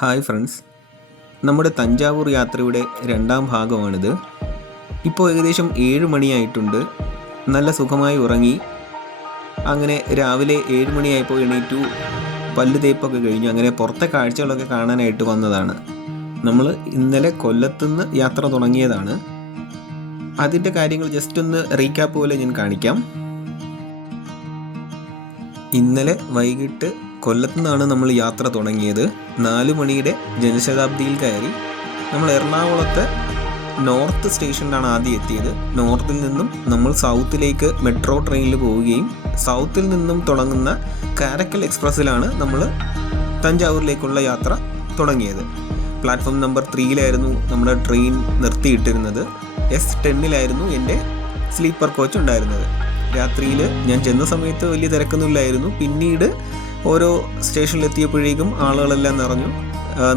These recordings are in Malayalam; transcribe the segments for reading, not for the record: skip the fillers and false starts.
ഹായ് ഫ്രണ്ട്സ്, നമ്മുടെ തഞ്ചാവൂർ യാത്രയുടെ രണ്ടാം ഭാഗമാണിത്. ഇപ്പോൾ ഏകദേശം 7 മണിയായിട്ടുണ്ട്. നല്ല സുഖമായി ഉറങ്ങി. അങ്ങനെ രാവിലെ 7 മണിയായപ്പോൾ എണീറ്റു, പല്ല് തേപ്പൊക്കെ കഴിഞ്ഞു. അങ്ങനെ പുറത്തെ കാഴ്ചകളൊക്കെ കാണാനായിട്ട് വന്നതാണ്. നമ്മൾ ഇന്നലെ കൊല്ലത്തുനിന്ന് യാത്ര തുടങ്ങിയതാണ്. അതിൻ്റെ കാര്യങ്ങൾ ജസ്റ്റ് ഒന്ന് റീക്യാപ്പ് പോലെ ഞാൻ കാണിക്കാം. ഇന്നലെ വൈകിട്ട് കൊല്ലത്തു നിന്നാണ് നമ്മൾ യാത്ര തുടങ്ങിയത്. 4 മണിയുടെ ജനശതാബ്ദിയിൽ കയറി നമ്മൾ എറണാകുളത്തെ നോർത്ത് സ്റ്റേഷനിലാണ് ആദ്യം എത്തിയത്. നോർത്തിൽ നിന്നും നമ്മൾ സൗത്തിലേക്ക് മെട്രോ ട്രെയിനിൽ പോവുകയും സൗത്തിൽ നിന്നും തുടങ്ങുന്ന കാരക്കൽ എക്സ്പ്രസ്സിലാണ് നമ്മൾ തഞ്ചാവൂരിലേക്കുള്ള യാത്ര തുടങ്ങിയത്. പ്ലാറ്റ്ഫോം നമ്പർ 3 നമ്മുടെ ട്രെയിൻ നിർത്തിയിട്ടിരുന്നത്. S10 എൻ്റെ സ്ലീപ്പർ കോച്ച് ഉണ്ടായിരുന്നത്. രാത്രിയിൽ ഞാൻ ചെന്ന സമയത്ത് വലിയ തിരക്കൊന്നുമില്ലായിരുന്നു. പിന്നീട് ഓരോ സ്റ്റേഷനിലെത്തിയപ്പോഴേക്കും ആളുകളെല്ലാം നിറഞ്ഞു.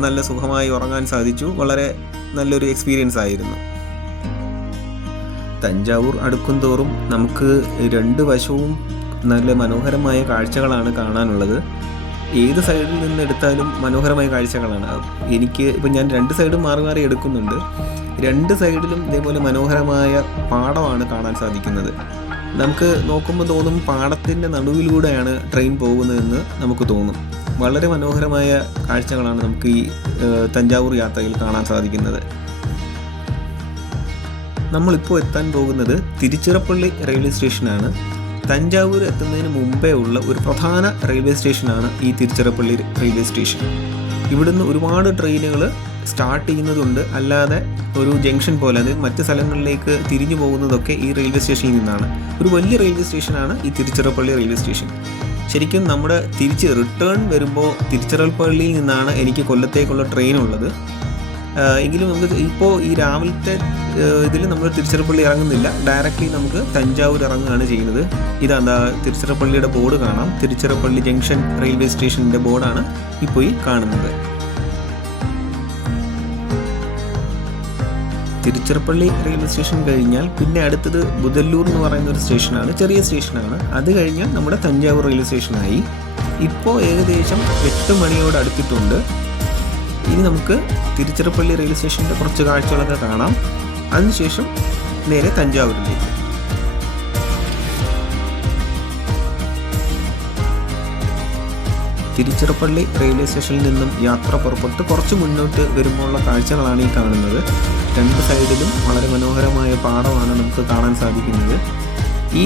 നല്ല സുഖമായി ഉറങ്ങാൻ സാധിച്ചു. വളരെ നല്ലൊരു എക്സ്പീരിയൻസ് ആയിരുന്നു. തഞ്ചാവൂർ അടുക്കും തോറും നമുക്ക് രണ്ട് വശവും നല്ല മനോഹരമായ കാഴ്ചകളാണ് കാണാനുള്ളത്. ഏത് സൈഡിൽ നിന്ന് എടുത്താലും മനോഹരമായ കാഴ്ചകളാണ്. ഇപ്പം ഞാൻ 2 സൈഡും മാറി മാറി എടുക്കുന്നുണ്ട്. 2 സൈഡിലും ഇതേപോലെ മനോഹരമായ പാടമാണ് കാണാൻ സാധിക്കുന്നത്. നമുക്ക് നോക്കുമ്പോൾ തോന്നും പാടത്തിൻ്റെ നടുവിലൂടെയാണ് ട്രെയിൻ പോകുന്നതെന്ന് നമുക്ക് തോന്നും. വളരെ മനോഹരമായ കാഴ്ചകളാണ് നമുക്ക് ഈ തഞ്ചാവൂർ യാത്രയിൽ കാണാൻ സാധിക്കുന്നത്. നമ്മളിപ്പോൾ എത്താൻ പോകുന്നത് തിരുച്ചിറപ്പള്ളി റെയിൽവേ സ്റ്റേഷനാണ്. തഞ്ചാവൂർ എത്തുന്നതിന് മുമ്പേ ഉള്ള ഒരു പ്രധാന റെയിൽവേ സ്റ്റേഷനാണ് ഈ തിരുച്ചിറപ്പള്ളി റെയിൽവേ സ്റ്റേഷൻ. ഇവിടുന്ന് ഒരുപാട് ട്രെയിനുകൾ സ്റ്റാർട്ട് ചെയ്യുന്നതുണ്ട്. അല്ലാതെ ഒരു ജംഗ്ഷൻ പോലെ, അത് മറ്റ് സ്ഥലങ്ങളിലേക്ക് തിരിഞ്ഞു പോകുന്നതൊക്കെ ഈ റെയിൽവേ സ്റ്റേഷനിൽ നിന്നാണ്. ഒരു വലിയ റെയിൽവേ സ്റ്റേഷനാണ് ഈ തിരുച്ചിറപ്പള്ളി റെയിൽവേ സ്റ്റേഷൻ. ശരിക്കും നമ്മുടെ റിട്ടേൺ വരുമ്പോൾ തിരുച്ചിറപ്പള്ളിയിൽ നിന്നാണ് എനിക്ക് കൊല്ലത്തേക്കുള്ള ട്രെയിൻ ഉള്ളത്. എങ്കിലും നമുക്ക് ഇപ്പോൾ ഈ രാവിലത്തെ ഇതിൽ നമ്മൾ തിരുച്ചിറപ്പള്ളി ഇറങ്ങുന്നില്ല. ഡയറക്റ്റ്ലി നമുക്ക് തഞ്ചാവൂർ ഇറങ്ങുകയാണ് ചെയ്യുന്നത്. ഇതാ തിരുച്ചിറപ്പള്ളിയുടെ ബോർഡ് കാണാം. തിരുച്ചിറപ്പള്ളി ജംഗ്ഷൻ റെയിൽവേ സ്റ്റേഷൻ്റെ ബോർഡാണ് ഇപ്പോൾ ഈ കാണുന്നത്. തിരുച്ചിറപ്പള്ളി റെയിൽവേ സ്റ്റേഷൻ കഴിഞ്ഞാൽ പിന്നെ അടുത്തത് ബുദല്ലൂർ എന്ന് പറയുന്ന ഒരു സ്റ്റേഷനാണ്. ചെറിയ സ്റ്റേഷനാണ്. അത് കഴിഞ്ഞാൽ നമ്മുടെ തഞ്ചാവൂർ റെയിൽവേ സ്റ്റേഷനായി. ഇപ്പോൾ ഏകദേശം 8 മണിയോട് അടുത്തിട്ടുണ്ട്. ഇനി നമുക്ക് തിരുച്ചിറപ്പള്ളി റെയിൽവേ സ്റ്റേഷൻ്റെ കുറച്ച് കാഴ്ചകളൊക്കെ കാണാം. അതിനുശേഷം നേരെ തഞ്ചാവൂരിലേക്ക്. തിരുച്ചിറപ്പള്ളി റെയിൽവേ സ്റ്റേഷനിൽ നിന്നും യാത്ര പുറപ്പെട്ട് കുറച്ച് മുന്നോട്ട് വരുമ്പോഴുള്ള കാഴ്ചകളാണ് ഈ കാണുന്നത്. 2 സൈഡിലും വളരെ മനോഹരമായ പാടമാണ് നമുക്ക് കാണാൻ സാധിക്കുന്നത്. ഈ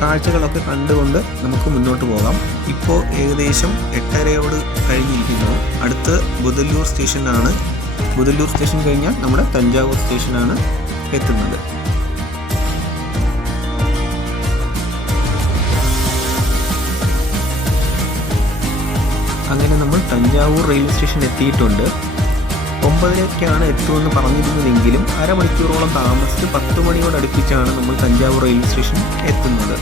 കാഴ്ചകളൊക്കെ കണ്ടുകൊണ്ട് നമുക്ക് മുന്നോട്ട് പോകാം. ഇപ്പോൾ ഏകദേശം 8:30 കഴിഞ്ഞിരിക്കുന്നു. അടുത്ത് ബുദല്ലൂർ സ്റ്റേഷനാണ്. ബുദല്ലൂർ സ്റ്റേഷൻ കഴിഞ്ഞാൽ നമ്മുടെ തഞ്ചാവൂർ സ്റ്റേഷനാണ് എത്തുന്നത്. അങ്ങനെ നമ്മൾ തഞ്ചാവൂർ റെയിൽവേ സ്റ്റേഷൻ എത്തിയിട്ടുണ്ട്. 9:00 എത്തുമെന്ന് പറഞ്ഞിരുന്നതെങ്കിലും അരമണിക്കൂറോളം താമസിച്ച് 10 മണിയോട് അടുപ്പിച്ചാണ് നമ്മൾ തഞ്ചാവൂർ റെയിൽവേ സ്റ്റേഷൻ എത്തുന്നത്.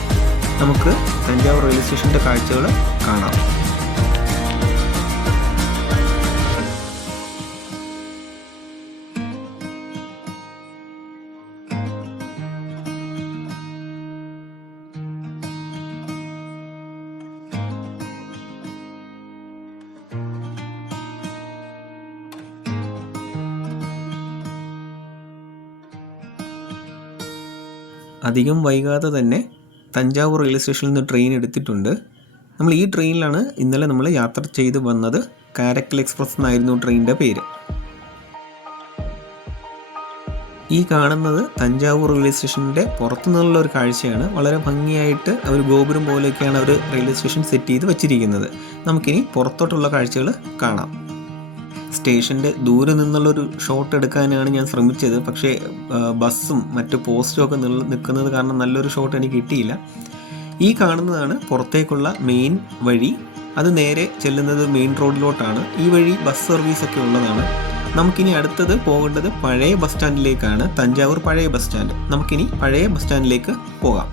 നമുക്ക് തഞ്ചാവൂർ റെയിൽവേ സ്റ്റേഷൻ്റെ കാഴ്ചകൾ കാണാം. അധികം വൈകാതെ തന്നെ തഞ്ചാവൂർ റെയിൽവേ സ്റ്റേഷനിൽ നിന്ന് ട്രെയിൻ എടുത്തിട്ടുണ്ട്. നമ്മൾ ഈ ട്രെയിനിലാണ് ഇന്നലെ നമ്മൾ യാത്ര ചെയ്ത് വന്നത്. കാരക്കൽ എക്സ്പ്രസ് എന്നായിരുന്നു ട്രെയിനിൻ്റെ പേര്. ഈ കാണുന്നത് തഞ്ചാവൂർ റെയിൽവേ സ്റ്റേഷൻ്റെ പുറത്തു നിന്നുള്ള ഒരു കാഴ്ചയാണ്. വളരെ ഭംഗിയായിട്ട് ഒരു ഗോപുരം പോലെയൊക്കെയാണ് അവർ റെയിൽവേ സ്റ്റേഷൻ സെറ്റ് ചെയ്ത് വെച്ചിരിക്കുന്നത്. നമുക്കിനി പുറത്തോട്ടുള്ള കാഴ്ചകൾ കാണാം. സ്റ്റേഷൻ്റെ ദൂരെ നിന്നുള്ളൊരു ഷോട്ട് എടുക്കാനാണ് ഞാൻ ശ്രമിച്ചത്. പക്ഷേ ബസ്സും മറ്റ് പോസ്റ്റും ഒക്കെ നിൽക്കുന്നത് കാരണം നല്ലൊരു ഷോട്ട് എനിക്ക് കിട്ടിയില്ല. ഈ കാണുന്നതാണ് പുറത്തേക്കുള്ള മെയിൻ വഴി. അത് നേരെ ചെല്ലുന്നത് മെയിൻ റോഡിലോട്ടാണ്. ഈ വഴി ബസ് സർവീസൊക്കെ ഉള്ളതാണ്. നമുക്കിനി അടുത്തത് പോകേണ്ടത് പഴയ ബസ് സ്റ്റാൻഡിലേക്കാണ്. തഞ്ചാവൂർ പഴയ ബസ് സ്റ്റാൻഡ്. നമുക്കിനി പഴയ ബസ് സ്റ്റാൻഡിലേക്ക് പോകാം.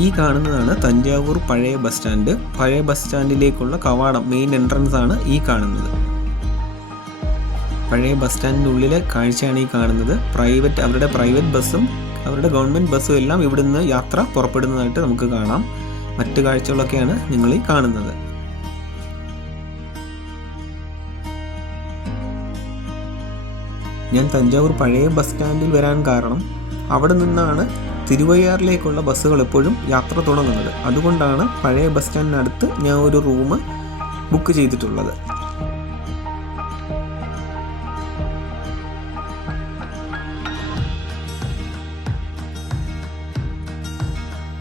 ഈ കാണുന്നതാണ് തഞ്ചാവൂർ പഴയ ബസ് സ്റ്റാൻഡ്. പഴയ ബസ് സ്റ്റാൻഡിലേക്കുള്ള കവാടം, മെയിൻ എൻട്രൻസ് ആണ് ഈ കാണുന്നത്. പഴയ ബസ് സ്റ്റാൻഡിൻ്റെ ഉള്ളിലെ കാഴ്ചയാണ് ഈ കാണുന്നത്. അവരുടെ പ്രൈവറ്റ് ബസ്സും അവരുടെ ഗവൺമെൻറ് ബസ്സും എല്ലാം ഇവിടുന്ന് യാത്ര പുറപ്പെടുന്നതായിട്ട് നമുക്ക് കാണാം. മറ്റു കാഴ്ചകളൊക്കെയാണ് നിങ്ങൾ ഈ കാണുന്നത്. ഞാൻ തഞ്ചാവൂർ പഴയ ബസ് സ്റ്റാൻഡിൽ വരാൻ കാരണം അവിടെ നിന്നാണ് തിരുവയ്യാറിലേക്കുള്ള ബസ്സുകൾ എപ്പോഴും യാത്ര തുടങ്ങുന്നത്. അതുകൊണ്ടാണ് പഴയ ബസ് സ്റ്റാൻഡിനടുത്ത് ഞാൻ ഒരു റൂം ബുക്ക് ചെയ്തിട്ടുള്ളത്.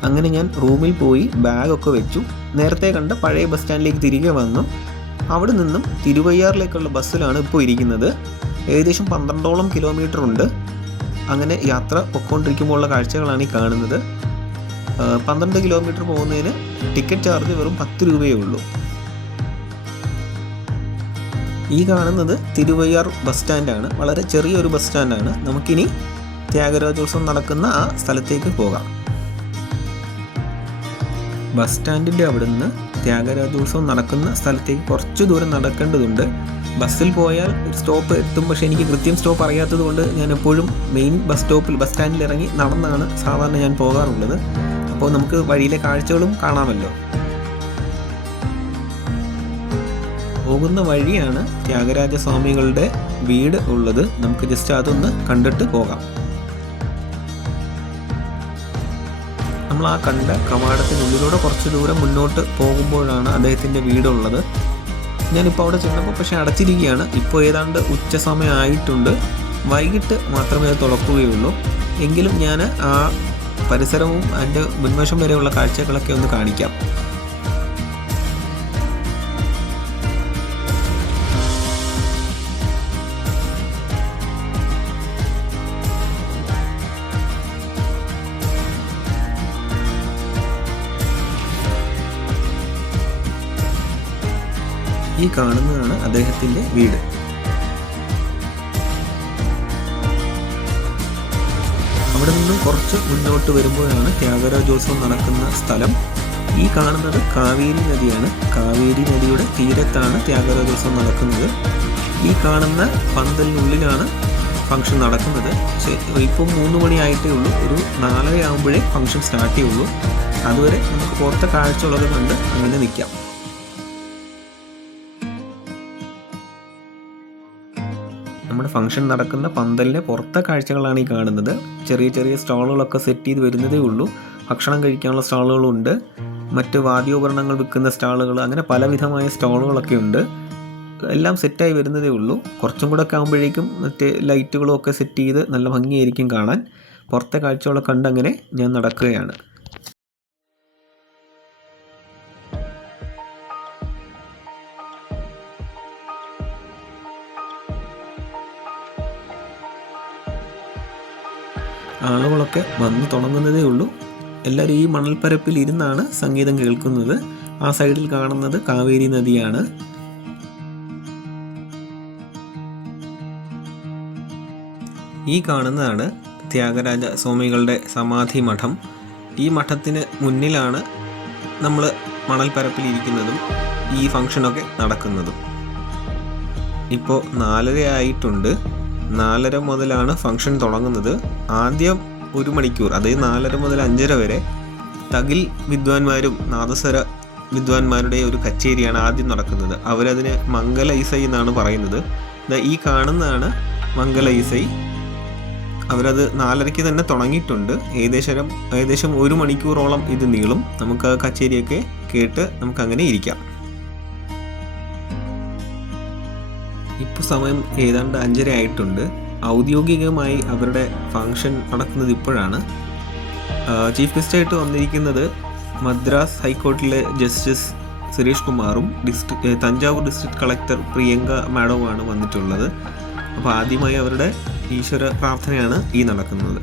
അങ്ങനെ ഞാൻ റൂമിൽ പോയി ബാഗൊക്കെ വെച്ചു. നേരത്തെ കണ്ട പഴയ ബസ് സ്റ്റാൻഡിലേക്ക് തിരികെ വന്നു. അവിടെ നിന്നും തിരുവയ്യാറിലേക്കുള്ള ബസ്സിലാണ് ഇപ്പോൾ ഇരിക്കുന്നത്. ഏകദേശം 12ഓളം കിലോമീറ്റർ ഉണ്ട്. അങ്ങനെ യാത്ര പൊയ്ക്കൊണ്ടിരിക്കുമ്പോഴുള്ള കാഴ്ചകളാണ് ഈ കാണുന്നത്. 12 കിലോമീറ്റർ പോകുന്നതിന് ടിക്കറ്റ് ചാർജ് വെറും 10 രൂപയേ ഉള്ളൂ. ഈ കാണുന്നത് തിരുവയ്യാർ ബസ് സ്റ്റാൻഡാണ്. വളരെ ചെറിയൊരു ബസ് സ്റ്റാൻഡാണ്. നമുക്കിനി ത്യാഗരാജോത്സവം നടക്കുന്ന ആ സ്ഥലത്തേക്ക് പോകാം. ബസ് സ്റ്റാൻഡിൻ്റെ അവിടെ നിന്ന് ത്യാഗരാജോത്സവം നടക്കുന്ന സ്ഥലത്തേക്ക് കുറച്ച് ദൂരം നടക്കേണ്ടതുണ്ട്. ബസ്സിൽ പോയാൽ ഒരു സ്റ്റോപ്പ് എത്തും. പക്ഷേ എനിക്ക് കൃത്യം സ്റ്റോപ്പ് അറിയാത്തത് കൊണ്ട് ഞാൻ എപ്പോഴും മെയിൻ ബസ് സ്റ്റാൻഡിൽ ഇറങ്ങി നടന്നാണ് സാധാരണ ഞാൻ പോകാറുള്ളത്. അപ്പോൾ നമുക്ക് വഴിയിലെ കാഴ്ചകളും കാണാമല്ലോ. പോകുന്ന വഴിയാണ് ത്യാഗരാജസ്വാമികളുടെ വീട് ഉള്ളത്. നമുക്ക് ജസ്റ്റ് അതൊന്ന് കണ്ടിട്ട് പോകാം. നമ്മൾ ആ കണ്ട കവാടത്തിനുള്ളിലൂടെ കുറച്ച് ദൂരം മുന്നോട്ട് പോകുമ്പോഴാണ് അദ്ദേഹത്തിൻ്റെ വീടുള്ളത്. ഞാനിപ്പോൾ അവിടെ ചെന്നപ്പോൾ പക്ഷേ അടച്ചിരിക്കുകയാണ്. ഇപ്പോൾ ഏതാണ്ട് ഉച്ച സമയമായിട്ടുണ്ട്. വൈകിട്ട് മാത്രമേ അത് തുറക്കുകയുള്ളൂ. എങ്കിലും ഞാൻ ആ പരിസരവും അതിൻ്റെ മുൻവശം വരെയുള്ള കാഴ്ചകളൊക്കെ ഒന്ന് കാണിക്കാം. ഈ കാണുന്നതാണ് അദ്ദേഹത്തിൻ്റെ വീട്. അവിടെ നിന്നും കുറച്ച് മുന്നോട്ട് വരുമ്പോഴാണ് ത്യാഗരാജോത്സവം നടക്കുന്ന സ്ഥലം. ഈ കാണുന്നത് കാവേരി നദിയാണ്. കാവേരി നദിയുടെ തീരത്താണ് ത്യാഗരാജോത്സവം നടക്കുന്നത്. ഈ കാണുന്ന പന്തലിനുള്ളിലാണ് ഫംഗ്ഷൻ നടക്കുന്നത്. ഇപ്പം 3 മണിയായിട്ടേ ഉള്ളൂ. ഒരു 4:30 ആകുമ്പോഴേ ഫംഗ്ഷൻ സ്റ്റാർട്ട് ചെയ്യുള്ളൂ. അതുവരെ നമുക്ക് പുറത്തെ കാഴ്ചകളൊക്കെ കണ്ട് അങ്ങനെ നിൽക്കാം. നമ്മുടെ ഫംഗ്ഷൻ നടക്കുന്ന പന്തലിൻ്റെ പുറത്തെ കാഴ്ചകളാണ് ഈ കാണുന്നത്. ചെറിയ ചെറിയ സ്റ്റാളുകളൊക്കെ സെറ്റ് ചെയ്ത് വരുന്നതേ ഉള്ളൂ. ഭക്ഷണം കഴിക്കാനുള്ള സ്റ്റാളുകളുണ്ട്, മറ്റ് വാദ്യോപകരണങ്ങൾ വിൽക്കുന്ന സ്റ്റാളുകൾ, അങ്ങനെ പലവിധമായ സ്റ്റാളുകളൊക്കെ ഉണ്ട്. എല്ലാം സെറ്റായി വരുന്നതേ ഉള്ളൂ. കുറച്ചും കൂടെ ഒക്കെ ആകുമ്പോഴേക്കും മറ്റ് ലൈറ്റുകളും ഒക്കെ സെറ്റ് ചെയ്ത് നല്ല ഭംഗിയായിരിക്കും കാണാൻ. പുറത്തെ കാഴ്ചകളൊക്കെ കണ്ടങ്ങനെ ഞാൻ നടക്കുകയാണ്. ആളുകളൊക്കെ വന്ന് തുടങ്ങുന്നതേ ഉള്ളൂ. എല്ലാവരും ഈ മണൽപ്പരപ്പിൽ ഇരുന്നാണ് സംഗീതം കേൾക്കുന്നത്. ആ സൈഡിൽ കാണുന്നത് കാവേരി നദിയാണ്. ഈ കാണുന്നതാണ് ത്യാഗരാജ സ്വാമികളുടെ സമാധി മഠം. ഈ മഠത്തിന് മുന്നിലാണ് നമ്മൾ മണൽപ്പരപ്പിൽ ഇരിക്കുന്നതും ഈ ഫംഗ്ഷനൊക്കെ നടക്കുന്നതും. ഇപ്പോൾ 4:30 ആയിട്ടുണ്ട്. 4:30 മുതലാണ് ഫംഗ്ഷൻ തുടങ്ങുന്നത്. ആദ്യം 1 മണിക്കൂർ, അതായത് 4:30 മുതൽ 5:30 വരെ തകിൽ വിദ്വാൻമാരും നാദസ്വര വിദ്വാൻമാരുടെ ഒരു കച്ചേരിയാണ് ആദ്യം നടക്കുന്നത്. അവരതിന് മംഗല ഇസൈ എന്നാണ് പറയുന്നത്. ഈ കാണുന്നതാണ് മംഗല ഇസൈ. അവരത് 4:30 തന്നെ തുടങ്ങിയിട്ടുണ്ട്. ഏകദേശം 1 മണിക്കൂറോളം ഇത് നീളും. നമുക്ക് കച്ചേരിയൊക്കെ കേട്ട് നമുക്കങ്ങനെ ഇരിക്കാം. ഇപ്പോൾ സമയം ഏതാണ്ട് 5:30 ആയിട്ടുണ്ട്. ഔദ്യോഗികമായി അവരുടെ ഫംഗ്ഷൻ നടക്കുന്നത് ഇപ്പോഴാണ്. ചീഫ് ഗസ്റ്റായിട്ട് വന്നിരിക്കുന്നത് മദ്രാസ് ഹൈക്കോർട്ടിലെ ജസ്റ്റിസ് സുരേഷ് കുമാറും തഞ്ചാവൂർ ഡിസ്ട്രിക്ട് കളക്ടർ പ്രിയങ്ക മാഡവുമാണ് വന്നിട്ടുള്ളത്. അപ്പോൾ ആദ്യമായി അവരുടെ ഈശ്വര പ്രാർത്ഥനയാണ് ഈ നടക്കുന്നത്.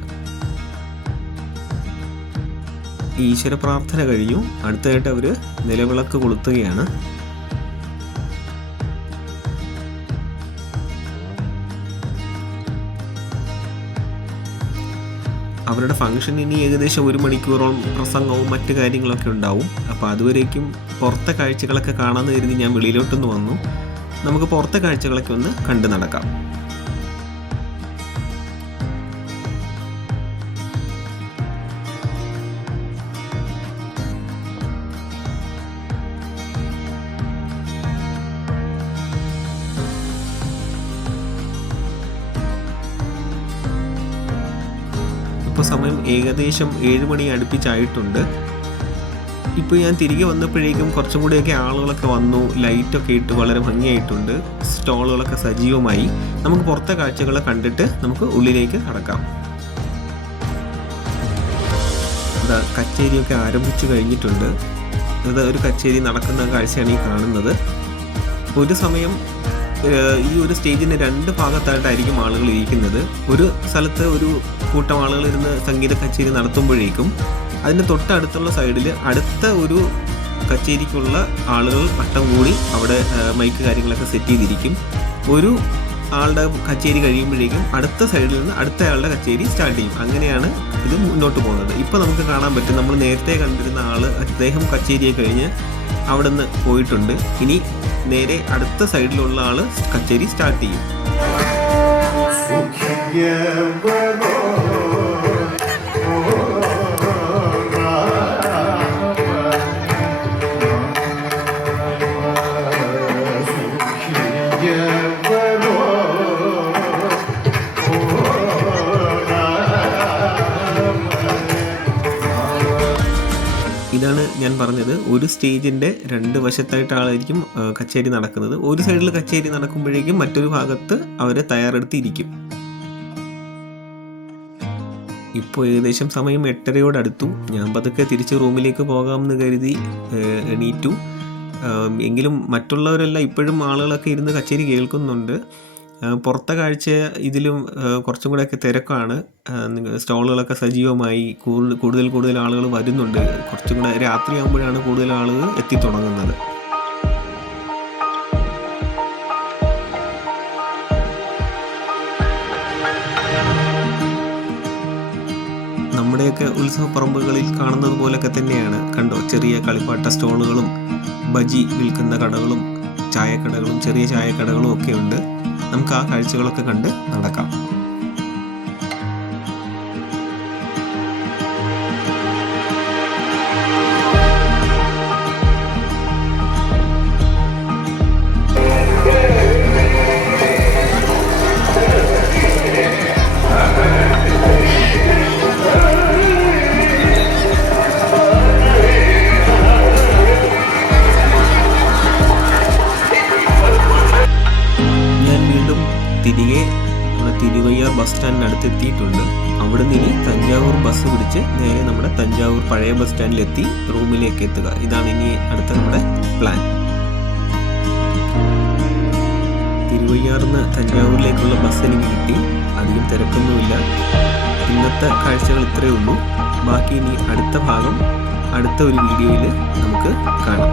ഈശ്വര പ്രാർത്ഥന കഴിഞ്ഞു. അടുത്തതായിട്ട് അവർ നിലവിളക്ക് കൊളുത്തുകയാണ്. അവരുടെ ഫംഗ്ഷൻ ഇനി ഏകദേശം 1 മണിക്കൂറോളം പ്രസംഗവും മറ്റു കാര്യങ്ങളൊക്കെ ഉണ്ടാവും. അപ്പോൾ അതുവരേക്കും പുറത്തെ കാഴ്ചകളൊക്കെ കാണാമെന്ന് കരുതി ഞാൻ വെളിയിലോട്ടൊന്ന് വന്നു. നമുക്ക് പുറത്തെ കാഴ്ചകളൊക്കെ ഒന്ന് കണ്ടു നടക്കാം. ഇപ്പോൾ സമയം ഏകദേശം 7 മണി അടുപ്പിച്ചായിട്ടുണ്ട്. ഇപ്പോൾ ഞാൻ തിരികെ വന്നപ്പോഴേക്കും കുറച്ചും കൂടെയൊക്കെ ആളുകളൊക്കെ വന്നു, ലൈറ്റൊക്കെ ഇട്ട് വളരെ ഭംഗിയായിട്ടുണ്ട്, സ്റ്റോളുകളൊക്കെ സജീവമായി. നമുക്ക് പുറത്തെ കാഴ്ചകളെ കണ്ടിട്ട് നമുക്ക് ഉള്ളിലേക്ക് കടക്കാം. ഇതാ കച്ചേരിയൊക്കെ ആരംഭിച്ചു കഴിഞ്ഞിട്ടുണ്ട്. ഇത് ഒരു കച്ചേരി നടക്കുന്ന കാഴ്ചയാണ് ഈ കാണുന്നത്. ഒരു സമയം ഈ ഒരു സ്റ്റേജിൻ്റെ 2 ഭാഗത്തായിട്ടായിരിക്കും ആളുകൾ ഇരിക്കുന്നത്. ഒരു സ്ഥലത്ത് ഒരു കൂട്ടം ആളുകൾ ഇരുന്ന് സംഗീത കച്ചേരി നടത്തുമ്പോഴേക്കും അതിൻ്റെ തൊട്ടടുത്തുള്ള സൈഡിൽ അടുത്ത ഒരു കച്ചേരിക്കുള്ള ആളുകൾ വട്ടം കൂടി അവിടെ മൈക്ക് കാര്യങ്ങളൊക്കെ സെറ്റ് ചെയ്തിരിക്കും. ഒരു ആളുടെ കച്ചേരി കഴിയുമ്പോഴേക്കും അടുത്ത സൈഡിൽ നിന്ന് അടുത്തയാളുടെ കച്ചേരി സ്റ്റാർട്ട് ചെയ്യും. അങ്ങനെയാണ് ഇത് മുന്നോട്ട് പോകുന്നത്. ഇപ്പോൾ നമുക്ക് കാണാൻ പറ്റും, നമ്മൾ നേരത്തെ കണ്ടിരുന്ന അദ്ദേഹം കച്ചേരിയെ കഴിഞ്ഞ് അവിടെ നിന്ന് പോയിട്ടുണ്ട്. ഇനി നേരെ അടുത്ത സൈഡിലുള്ള ആൾ കച്ചേരി സ്റ്റാർട്ട് ചെയ്യും. ഇതാണ് ഞാൻ പറഞ്ഞത്, ഒരു സ്റ്റേജിൻ്റെ 2 വശത്തായിട്ടായിരിക്കും കച്ചേരി നടക്കുന്നത്. ഒരു സൈഡിൽ കച്ചേരി നടക്കുമ്പോഴേക്കും മറ്റൊരു ഭാഗത്ത് അവർ തയ്യാറെടുത്തിരിക്കും. ഇപ്പോൾ ഏകദേശം സമയം 8:30 ഞാൻ പതുക്കെ തിരിച്ച് റൂമിലേക്ക് പോകാമെന്ന് കരുതി എണീറ്റു. എങ്കിലും മറ്റുള്ളവരെല്ലാം ഇപ്പോഴും ആളുകളൊക്കെ ഇരുന്ന് കച്ചേരി കേൾക്കുന്നുണ്ട്. പുറത്തെ കാഴ്ച ഇതിലും കുറച്ചും കൂടെയൊക്കെ തിരക്കാണ്. സ്റ്റോളുകളൊക്കെ സജീവമായി, കൂടുതൽ ആളുകൾ വരുന്നുണ്ട്. കുറച്ചും കൂടെ രാത്രിയാകുമ്പോഴാണ് കൂടുതൽ ആളുകൾ എത്തിത്തുടങ്ങുന്നത്. നമ്മുടെയൊക്കെ ഉത്സവപ്പറമ്പുകളിൽ കാണുന്നത് പോലൊക്കെ തന്നെയാണ്. കണ്ടോ, ചെറിയ കളിപ്പാട്ട സ്റ്റോളുകളും ബജി വിൽക്കുന്ന കടകളും ചായക്കടകളും ചെറിയ ചായക്കടകളും ഒക്കെ ഉണ്ട്. നമുക്ക് ആ കാഴ്ചകളൊക്കെ കണ്ട് നടക്കാം. തിരികെ നമ്മുടെ തിരുവയ്യാർ ബസ് സ്റ്റാൻഡിനടുത്ത് എത്തിയിട്ടുണ്ട്. അവിടെ നിന്ന് ഇനി തഞ്ചാവൂർ ബസ് പിടിച്ച് നേരെ നമ്മുടെ തഞ്ചാവൂർ പഴയ ബസ് സ്റ്റാൻഡിലെത്തി റൂമിലേക്ക് എത്തുക. ഇതാണ് ഇനി അടുത്ത നമ്മുടെ പ്ലാൻ. തിരുവയ്യാറിന്ന് തഞ്ചാവൂരിലേക്കുള്ള ബസ് എനിക്ക് കിട്ടി. അധികം തിരക്കൊന്നുമില്ല. ഇന്നത്തെ കാഴ്ചകൾ ഇത്രയേ ഉള്ളൂ. ബാക്കി ഇനി അടുത്ത ഭാഗം അടുത്ത ഒരു വീഡിയോയിൽ നമുക്ക് കാണാം.